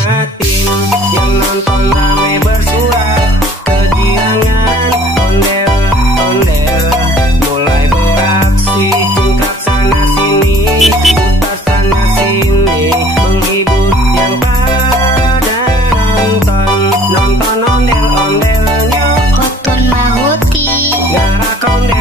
nyemangatin yang nonton rame bersuara. Kegirangan ondel-ondel mulai beraksi, tingkat sana sini, putar sana sini, menghibur yang pada nonton ondel-ondelnya. Otun mahuti ngarak ondel